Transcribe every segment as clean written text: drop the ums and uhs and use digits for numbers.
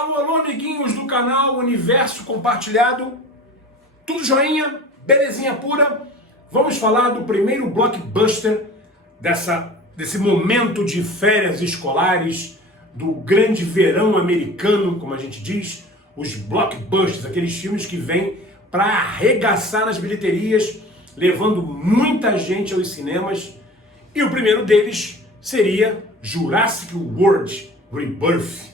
Alô, alô, amiguinhos do canal Universo Compartilhado. Tudo joinha? Belezinha pura? Vamos falar do primeiro blockbuster desse momento de férias escolares, do grande verão americano, como a gente diz, os blockbusters, aqueles filmes que vêm para arregaçar nas bilheterias, levando muita gente aos cinemas. E o primeiro deles seria Jurassic World Rebirth.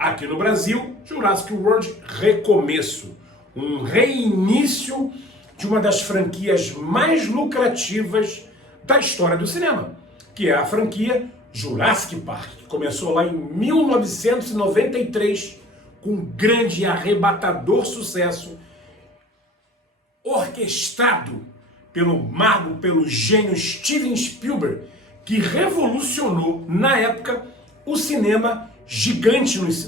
Aqui no Brasil, Jurassic World Recomeço, um reinício de uma das franquias mais lucrativas da história do cinema, que é a franquia Jurassic Park, que começou lá em 1993 com um grande e arrebatador sucesso, orquestrado pelo mago, pelo gênio Steven Spielberg, que revolucionou, na época, o cinema gigante nas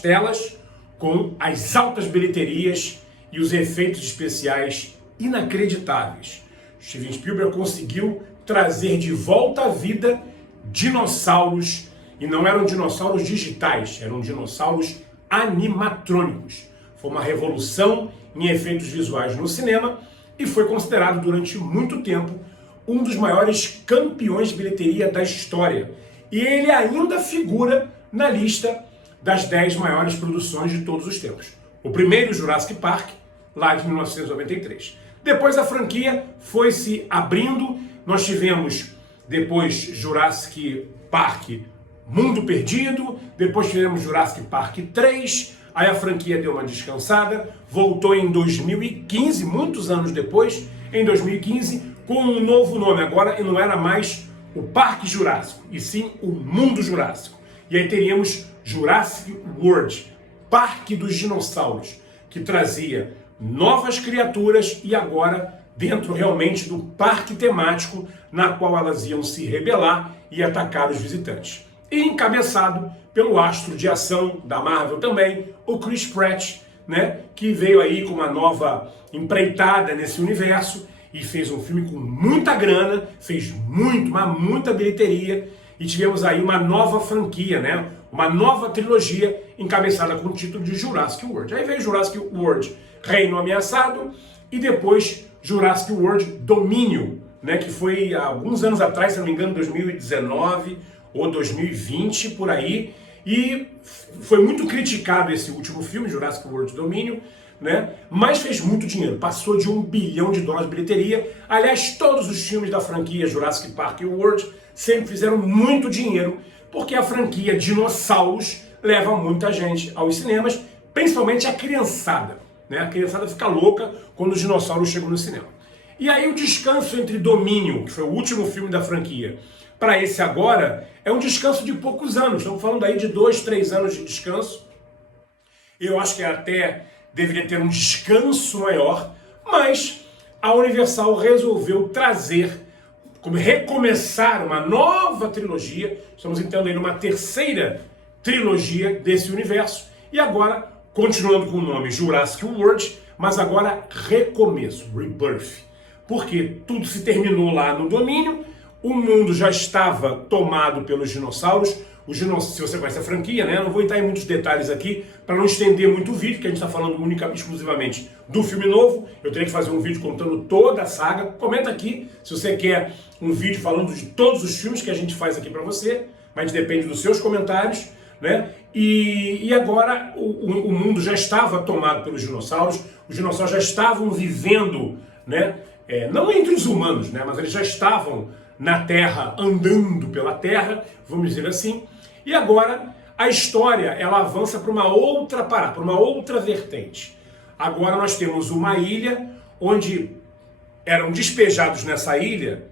telas, com as altas bilheterias e os efeitos especiais inacreditáveis. Steven Spielberg conseguiu trazer de volta à vida dinossauros, e não eram dinossauros digitais, eram dinossauros animatrônicos. Foi uma revolução em efeitos visuais no cinema e foi considerado durante muito tempo um dos maiores campeões de bilheteria da história. E ele ainda figura na lista das 10 maiores produções de todos os tempos. O primeiro, Jurassic Park, lá de 1993. Depois a franquia foi se abrindo. Nós tivemos depois Jurassic Park Mundo Perdido, depois tivemos Jurassic Park 3, aí a franquia deu uma descansada, voltou em 2015, muitos anos depois, em 2015, com um novo nome agora, e não era mais o Parque Jurássico, e sim o Mundo Jurássico. E aí teríamos Jurassic World, Parque dos Dinossauros, que trazia novas criaturas e agora dentro realmente do parque temático na qual elas iam se rebelar e atacar os visitantes. E encabeçado pelo astro de ação da Marvel também, o Chris Pratt, né, que veio aí com uma nova empreitada nesse universo e fez um filme com muita grana, fez muita bilheteria, e tivemos aí uma nova franquia, né? Uma nova trilogia encabeçada com o título de Jurassic World. Aí veio Jurassic World Reino Ameaçado e depois Jurassic World Domínio, né? Que foi há alguns anos atrás, se não me engano, 2019 ou 2020, por aí. E foi muito criticado esse último filme, Jurassic World Domínio, né? Mas fez muito dinheiro, passou de $1 bilhão de bilheteria. Aliás, todos os filmes da franquia Jurassic Park World sempre fizeram muito dinheiro, porque a franquia Dinossauros leva muita gente aos cinemas, principalmente a criançada, né? A criançada fica louca quando os dinossauros chegam no cinema. E aí o descanso entre Domínio, que foi o último filme da franquia, para esse agora, é um descanso de poucos anos. Estamos falando aí de 2, 3 anos de descanso. Eu acho que até deveria ter um descanso maior, mas a Universal resolveu trazer, como recomeçar uma nova trilogia. Estamos então em uma terceira trilogia desse universo, e agora, continuando com o nome Jurassic World, mas agora Recomeço, Rebirth, porque tudo se terminou lá no Domínio, o mundo já estava tomado pelos dinossauros. Os dinossauros, se você conhece a franquia, né? Não vou entrar em muitos detalhes aqui para não estender muito o vídeo, que a gente está falando exclusivamente do filme novo. Eu teria que fazer um vídeo contando toda a saga. Comenta aqui se você quer um vídeo falando de todos os filmes que a gente faz aqui para você, mas depende dos seus comentários, né? E agora o mundo já estava tomado pelos dinossauros. Os dinossauros já estavam vivendo, né? Não entre os humanos, né? Mas eles já estavam na Terra, andando pela Terra, vamos dizer assim. E agora a história ela avança para uma outra parada, para uma outra vertente. Agora nós temos uma ilha onde eram despejados nessa ilha,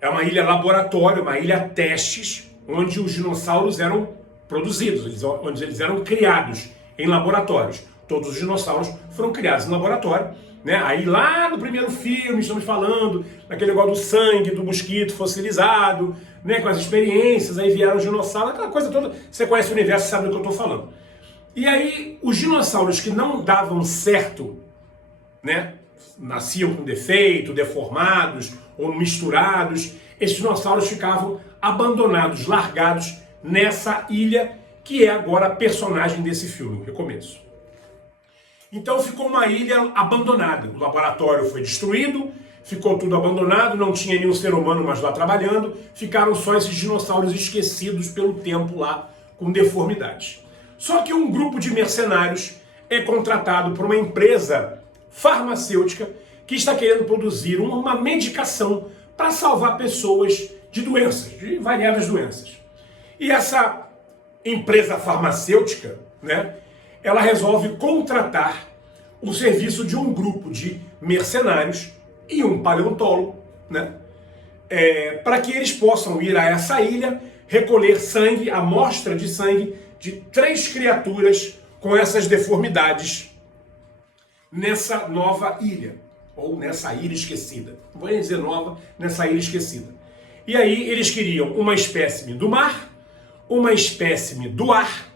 é uma ilha laboratório, uma ilha testes, onde os dinossauros eram produzidos, onde eles eram criados em laboratórios. Todos os dinossauros foram criados em laboratório, né? Aí lá no primeiro filme estamos falando daquele negócio do sangue, do mosquito fossilizado, né? Com as experiências, aí vieram os dinossauros, aquela coisa toda. Você conhece o universo, sabe do que eu estou falando. E aí os dinossauros que não davam certo, né? Nasciam com defeito, deformados ou misturados, esses dinossauros ficavam abandonados, largados nessa ilha que é agora a personagem desse filme, o Recomeço. Então ficou uma ilha abandonada, o laboratório foi destruído, ficou tudo abandonado, não tinha nenhum ser humano mais lá trabalhando, ficaram só esses dinossauros esquecidos pelo tempo lá, com deformidades. Só que um grupo de mercenários é contratado por uma empresa farmacêutica que está querendo produzir uma medicação para salvar pessoas de doenças, de variadas doenças. E essa empresa farmacêutica, né, ela resolve contratar o serviço de um grupo de mercenários e um paleontólogo, né, para que eles possam ir a essa ilha, recolher sangue, amostra de sangue de 3 criaturas com essas deformidades nessa nova ilha, ou nessa ilha esquecida. Não vou dizer nova, nessa ilha esquecida. E aí eles queriam uma espécime do mar, uma espécime do ar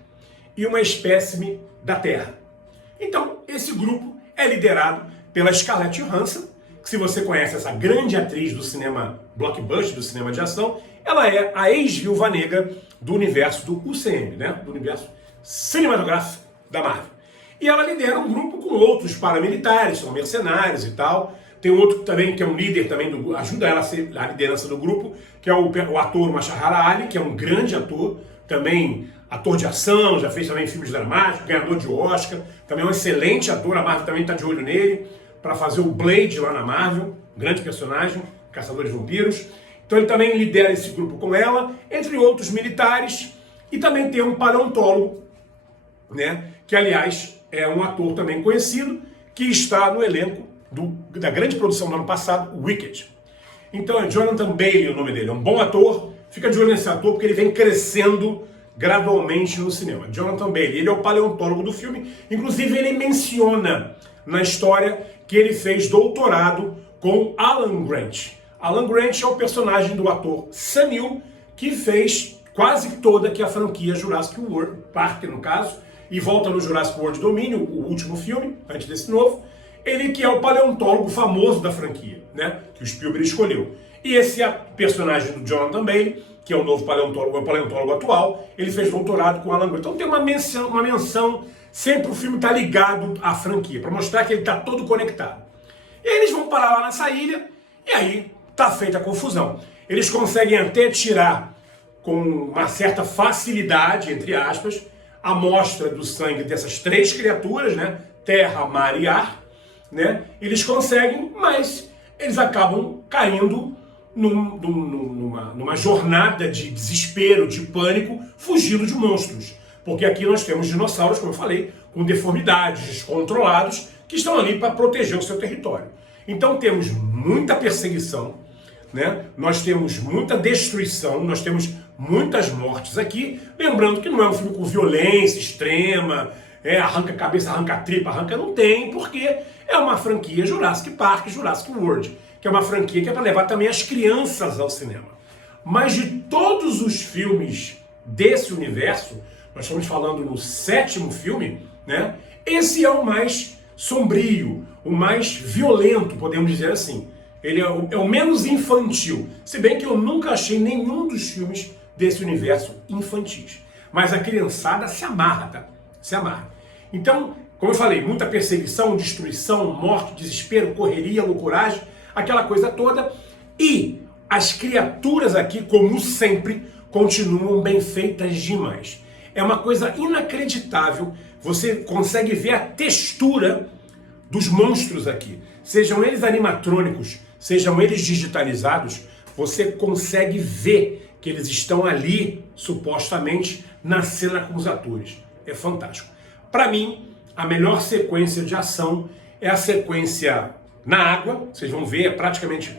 e uma espécime da terra. Então, esse grupo é liderado pela Scarlett Johansson, que, se você conhece essa grande atriz do cinema blockbuster, do cinema de ação, ela é a ex-viúva negra do universo do UCM, né? Do universo cinematográfico da Marvel. E ela lidera um grupo com outros paramilitares, são mercenários e tal. Tem outro também que é um líder também, ajuda ela a ser a liderança do grupo, que é o ator Mahershala Ali, que é um grande ator, também ator de ação, já fez também filmes dramáticos, ganhador de Oscar, também é um excelente ator, a Marvel também está de olho nele, para fazer o Blade lá na Marvel, um grande personagem, caçador de vampiros. Então ele também lidera esse grupo com ela, entre outros militares, e também tem um paleontólogo, né, que aliás é um ator também conhecido, que está no elenco da grande produção do ano passado, Wicked. Então é Jonathan Bailey o nome dele, é um bom ator, fica de olho nesse ator porque ele vem crescendo gradualmente no cinema. Jonathan Bailey, ele é o paleontólogo do filme, inclusive ele menciona na história que ele fez doutorado com Alan Grant. Alan Grant é o personagem do ator Sam Neill, que fez quase toda a franquia Jurassic World, Park no caso, e volta no Jurassic World Domínio, o último filme, antes desse novo. Ele que é o paleontólogo famoso da franquia, né, que o Spielberg escolheu. E esse personagem do Jonathan Bailey, que é o novo paleontólogo, é o paleontólogo atual, ele fez doutorado com Alan Grant. Então tem uma menção, sempre o filme está ligado à franquia, para mostrar que ele está todo conectado. E aí eles vão parar lá nessa ilha, e aí está feita a confusão. Eles conseguem até tirar, com uma certa facilidade, entre aspas, a amostra do sangue dessas 3 criaturas, né, terra, mar e ar, né? Eles conseguem, mas eles acabam caindo numa jornada de desespero, de pânico, fugindo de monstros. Porque aqui nós temos dinossauros, como eu falei, com deformidades, descontrolados, que estão ali para proteger o seu território. Então temos muita perseguição, né? Nós temos muita destruição, nós temos muitas mortes aqui. Lembrando que não é um filme com violência extrema, arranca cabeça, arranca tripa, arranca, não tem, porque é uma franquia Jurassic Park, Jurassic World, que é uma franquia que é para levar também as crianças ao cinema. Mas de todos os filmes desse universo, nós estamos falando no 7º filme, né? Esse é o mais sombrio, o mais violento, podemos dizer assim. Ele é o menos infantil, se bem que eu nunca achei nenhum dos filmes desse universo infantis. Mas a criançada se amarra, tá? Se amarra. Então, como eu falei, muita perseguição, destruição, morte, desespero, correria, loucuragem, aquela coisa toda. E as criaturas aqui, como sempre, continuam bem feitas demais. É uma coisa inacreditável. Você consegue ver a textura dos monstros aqui. Sejam eles animatrônicos, sejam eles digitalizados, você consegue ver que eles estão ali, supostamente, na cena com os atores. É fantástico. Para mim, a melhor sequência de ação é a sequência na água. Vocês vão ver, é praticamente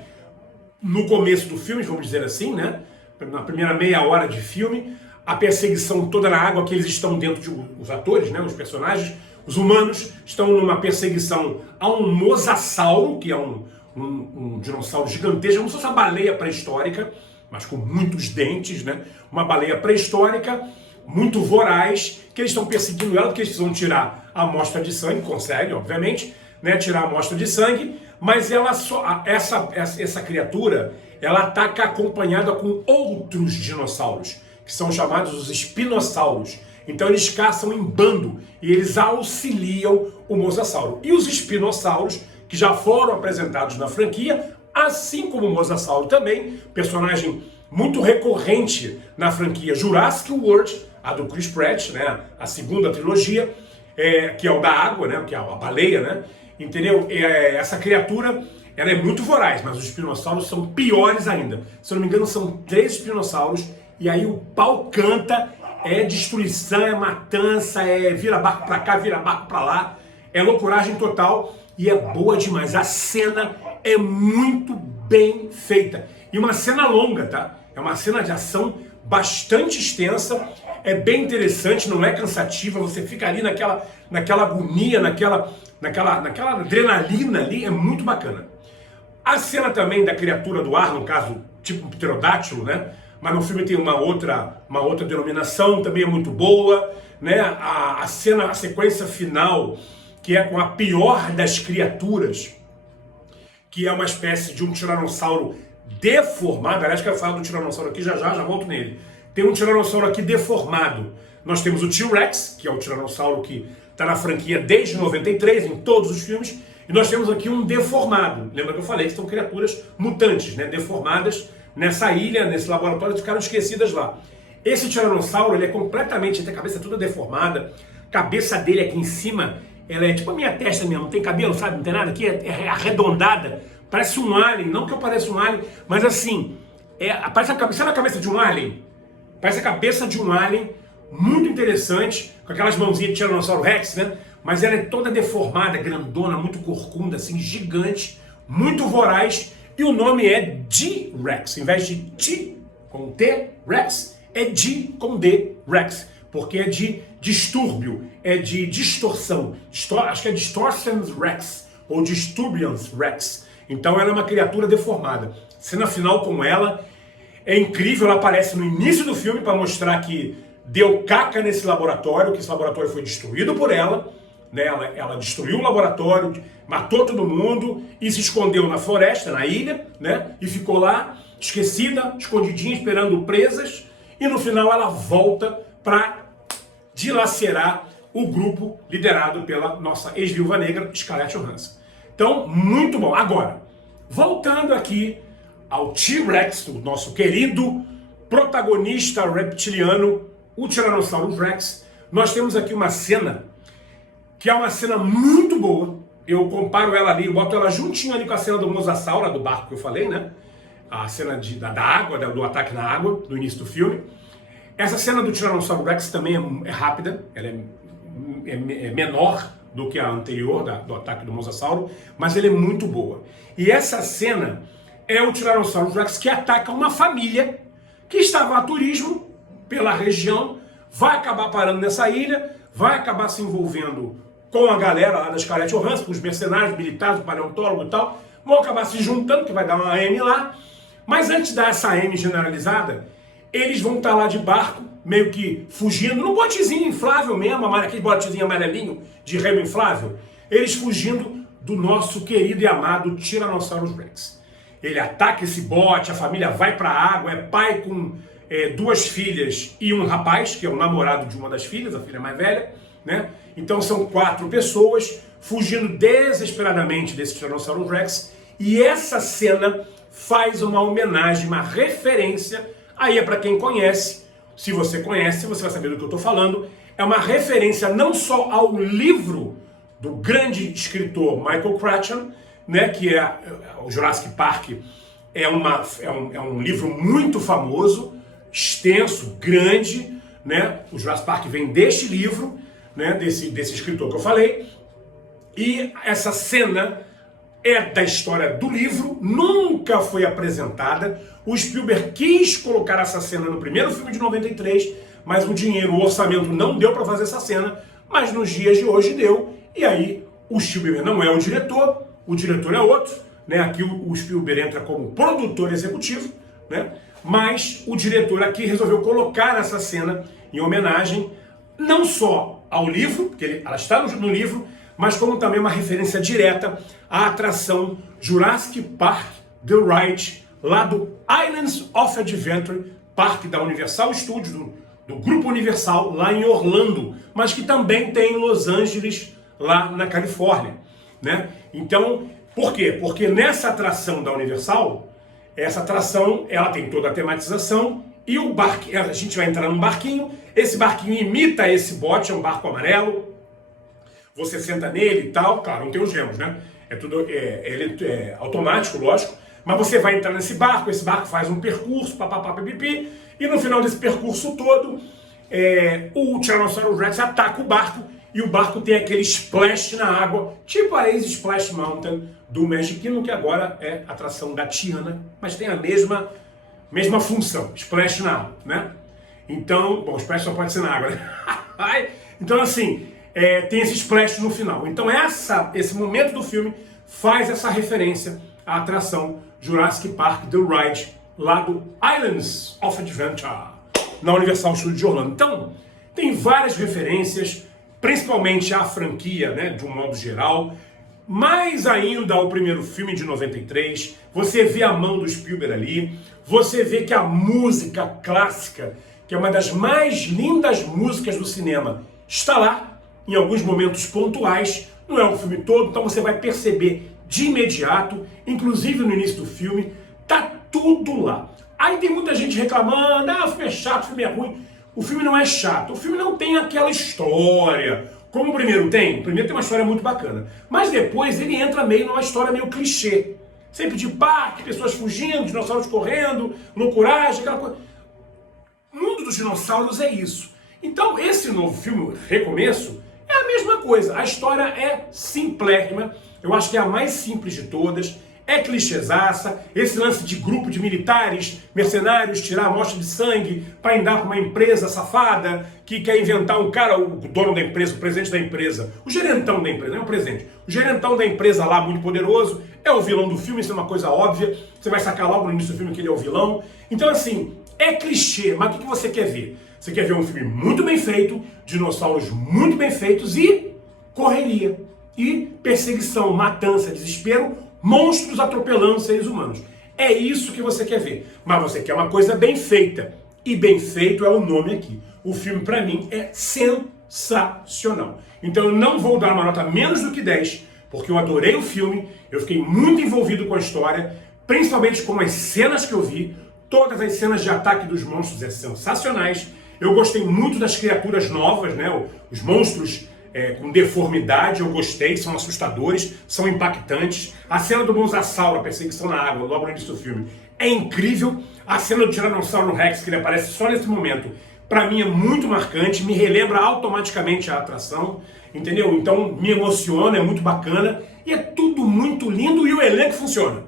no começo do filme, vamos dizer assim, né? Na primeira meia hora de filme, a perseguição toda na água, que eles estão dentro os atores, né? Os personagens, os humanos, estão numa perseguição a um mosasauro, que é um dinossauro gigantesco, como se fosse uma baleia pré-histórica, mas com muitos dentes, né? Uma baleia pré-histórica, muito voraz, que eles estão perseguindo ela, porque eles precisam tirar a amostra de sangue, conseguem, obviamente, né, tirar a amostra de sangue, mas essa criatura, ela ataca acompanhada com outros dinossauros, que são chamados os espinossauros. Então eles caçam em bando e eles auxiliam o mosasauro. E os espinossauros, que já foram apresentados na franquia, assim como o mosasauro também, personagem muito recorrente na franquia Jurassic World, a do Chris Pratt, né, a segunda trilogia, que é o da água, né, que é a baleia, né, entendeu? Essa criatura, ela é muito voraz, mas os espinossauros são piores ainda. Se eu não me engano, são 3 espinossauros, e aí o pau canta, é destruição, é matança, vira barco pra cá, vira barco pra lá, é loucuragem total, e é boa demais. A cena é muito bem feita, e uma cena longa, tá? É uma cena de ação bastante extensa, é bem interessante, não é cansativa, você fica ali naquela agonia, naquela adrenalina ali, é muito bacana. A cena também da criatura do ar, no caso, tipo um pterodátilo, né? Mas no filme tem uma outra denominação, também é muito boa, né? A sequência final, que é com a pior das criaturas, que é uma espécie de um tiranossauro deformado. Aliás, quero falar do tiranossauro aqui já volto nele. Tem um tiranossauro aqui deformado. Nós temos o T-Rex, que é o tiranossauro que está na franquia desde 93, em todos os filmes, e nós temos aqui um deformado. Lembra que eu falei que são criaturas mutantes, né? Deformadas nessa ilha, nesse laboratório, ficaram esquecidas lá. Esse tiranossauro, ele é completamente, tem a cabeça toda deformada, a cabeça dele aqui em cima, ela é tipo a minha testa mesmo, não tem cabelo, sabe, não tem nada aqui, é arredondada, parece um alien, não que eu pareça um alien, mas assim, parece a cabeça, sabe a cabeça de um alien? Parece a cabeça de um alien, muito interessante, com aquelas mãozinhas de Tiranossauro Rex, né? Mas ela é toda deformada, grandona, muito corcunda, assim, gigante, muito voraz, e o nome é D-Rex. Em vez de T com T, Rex, é D com D, Rex, porque é de distúrbio, é de distorção. Acho que é Distortions Rex, ou Disturbians Rex. Então ela é uma criatura deformada. Cena final com ela é incrível, ela aparece no início do filme para mostrar que deu caca nesse laboratório, que esse laboratório foi destruído por ela, né? Ela destruiu o laboratório, matou todo mundo e se escondeu na floresta, na ilha, né? E ficou lá, esquecida, escondidinha, esperando presas, e no final ela volta para dilacerar o grupo liderado pela nossa ex-viúva negra, Scarlett Johansson. Então, muito bom. Agora, voltando aqui ao T-Rex, o nosso querido protagonista reptiliano, o Tiranossauro Rex, nós temos aqui uma cena que é uma cena muito boa. Eu comparo ela ali, boto ela juntinho ali com a cena do mosasauro, do barco que eu falei, né? A cena da água, do ataque na água, no início do filme. Essa cena do Tiranossauro Rex também é rápida, ela é menor do que a anterior, do ataque do mosasauro, mas ela é muito boa. E essa cena é o Tiranossauro Rex que ataca uma família que estava a turismo pela região, vai acabar parando nessa ilha, vai acabar se envolvendo com a galera lá da Scarlett Johansson, os mercenários, militares, o paleontólogo e tal, vão acabar se juntando, que vai dar uma AM lá, mas antes de dar essa AM generalizada, eles vão estar lá de barco, meio que fugindo, num botezinho inflável mesmo, aquele botezinho amarelinho de remo inflável, eles fugindo do nosso querido e amado Tiranossauro Rex. Ele ataca esse bote, a família vai para a água, é pai com 2 filhas e um rapaz, que é o namorado de uma das filhas, a filha mais velha, né? Então são 4 pessoas fugindo desesperadamente desse Tiranossauro Rex, e essa cena faz uma homenagem, uma referência, aí é para quem conhece, se você conhece, você vai saber do que eu estou falando, é uma referência não só ao livro do grande escritor Michael Crichton, né, que é o Jurassic Park, é um livro muito famoso, extenso, grande, né? O Jurassic Park vem deste livro, né, desse escritor que eu falei, e essa cena é da história do livro, nunca foi apresentada. O Spielberg quis colocar essa cena no primeiro filme de 93, mas o dinheiro, o orçamento não deu para fazer essa cena, mas nos dias de hoje deu, e aí o Spielberg não é o diretor é outro, né? Aqui o Spielberg entra como produtor executivo, né? Mas o diretor aqui resolveu colocar essa cena em homenagem não só ao livro, porque ela está no livro, mas como também uma referência direta à atração Jurassic Park The Ride, lá do Islands of Adventure, parque da Universal Studios, do Grupo Universal lá em Orlando, mas que também tem em Los Angeles, lá na Califórnia, né? Então, por quê? Porque nessa atração da Universal, essa atração, ela tem toda a tematização e o barco, a gente vai entrar num barquinho, esse barquinho imita esse bote, é um barco amarelo, você senta nele e tal, claro, não tem os remos, né? Ele é automático, lógico, mas você vai entrar nesse barco, esse barco faz um percurso, papapá, pipipi, e no final desse percurso todo, o Tyrannosaurus Rex ataca o barco, e o barco tem aquele splash na água, tipo a Ace Splash Mountain do Magic Kingdom, que agora é atração da Tiana, mas tem a mesma função, splash na água, né? Então, bom, splash só pode ser na água, né? Então, assim, tem esse splash no final. Então, esse momento do filme faz essa referência à atração Jurassic Park The Ride, lá do Islands of Adventure, na Universal Studios de Orlando. Então, tem várias referências, principalmente à franquia, né, de um modo geral, mais ainda ao primeiro filme de 93, você vê a mão do Spielberg ali, você vê que a música clássica, que é uma das mais lindas músicas do cinema, está lá, em alguns momentos pontuais, não é o filme todo, então você vai perceber de imediato, inclusive no início do filme, tá tudo lá. Aí tem muita gente reclamando, o filme é chato, o filme é ruim. O filme não é chato, o filme não tem aquela história, como o primeiro tem. O primeiro tem uma história muito bacana, mas depois ele entra meio numa história meio clichê. Sempre de parque, pessoas fugindo, dinossauros correndo, loucuragem, aquela coisa. O mundo dos dinossauros é isso. Então esse novo filme, Recomeço, é a mesma coisa. A história é simplérrima, eu acho que é a mais simples de todas. É clichêzaça, esse lance de grupo de militares, mercenários, tirar amostra de sangue para dar para uma empresa safada que quer inventar um cara, o dono da empresa, o presidente da empresa, o gerentão da empresa, não é o presidente, o gerentão da empresa lá, muito poderoso, é o vilão do filme, isso é uma coisa óbvia, você vai sacar logo no início do filme que ele é o vilão. Então assim, é clichê, mas o que você quer ver? Você quer ver um filme muito bem feito, dinossauros muito bem feitos e correria, e perseguição, matança, desespero, monstros atropelando seres humanos. É isso que você quer ver. Mas você quer uma coisa bem feita. E bem feito é o nome aqui. O filme, para mim, é sensacional. Então eu não vou dar uma nota menos do que 10, porque eu adorei o filme, eu fiquei muito envolvido com a história, principalmente com as cenas que eu vi. Todas as cenas de ataque dos monstros são sensacionais. Eu gostei muito das criaturas novas, né? Os monstros com deformidade, eu gostei, são assustadores, são impactantes. A cena do Mosasauro, a perseguição na água, logo no início do filme, é incrível. A cena do Tiranossauro Rex, que ele aparece só nesse momento, para mim é muito marcante, me relembra automaticamente a atração, entendeu? Então me emociona, é muito bacana, e é tudo muito lindo e o elenco funciona.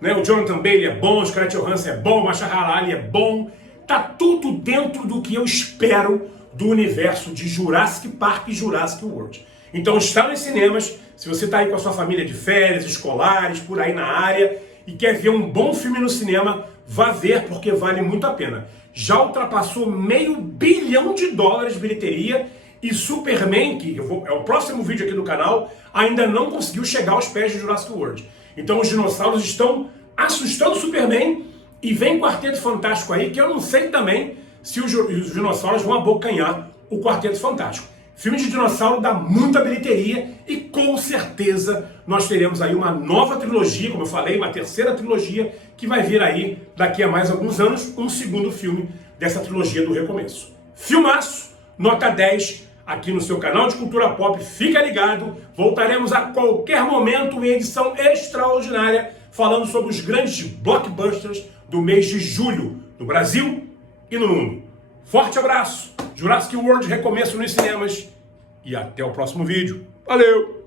Né? O Jonathan Bailey é bom, o Scarlett Johansson é bom, o Mahershala Ali é bom, tá tudo dentro do que eu espero do universo de Jurassic Park e Jurassic World. Então está nos cinemas, se você está aí com a sua família de férias, escolares, por aí na área, e quer ver um bom filme no cinema, vá ver, porque vale muito a pena. Já ultrapassou $500 milhão de bilheteria, e Superman, que é o próximo vídeo aqui do canal, ainda não conseguiu chegar aos pés de Jurassic World. Então os dinossauros estão assustando o Superman, e vem Quarteto Fantástico aí, que eu não sei também se os dinossauros vão abocanhar o Quarteto Fantástico. Filme de dinossauro dá muita bilheteria e com certeza nós teremos aí uma nova trilogia, como eu falei, uma terceira trilogia que vai vir aí daqui a mais alguns anos, um segundo filme dessa trilogia do Recomeço. Filmaço, nota 10 aqui no seu canal de Cultura Pop, fica ligado, voltaremos a qualquer momento em edição extraordinária falando sobre os grandes blockbusters do mês de julho no Brasil e no mundo. Forte abraço, Jurassic World Recomeço nos cinemas e até o próximo vídeo. Valeu!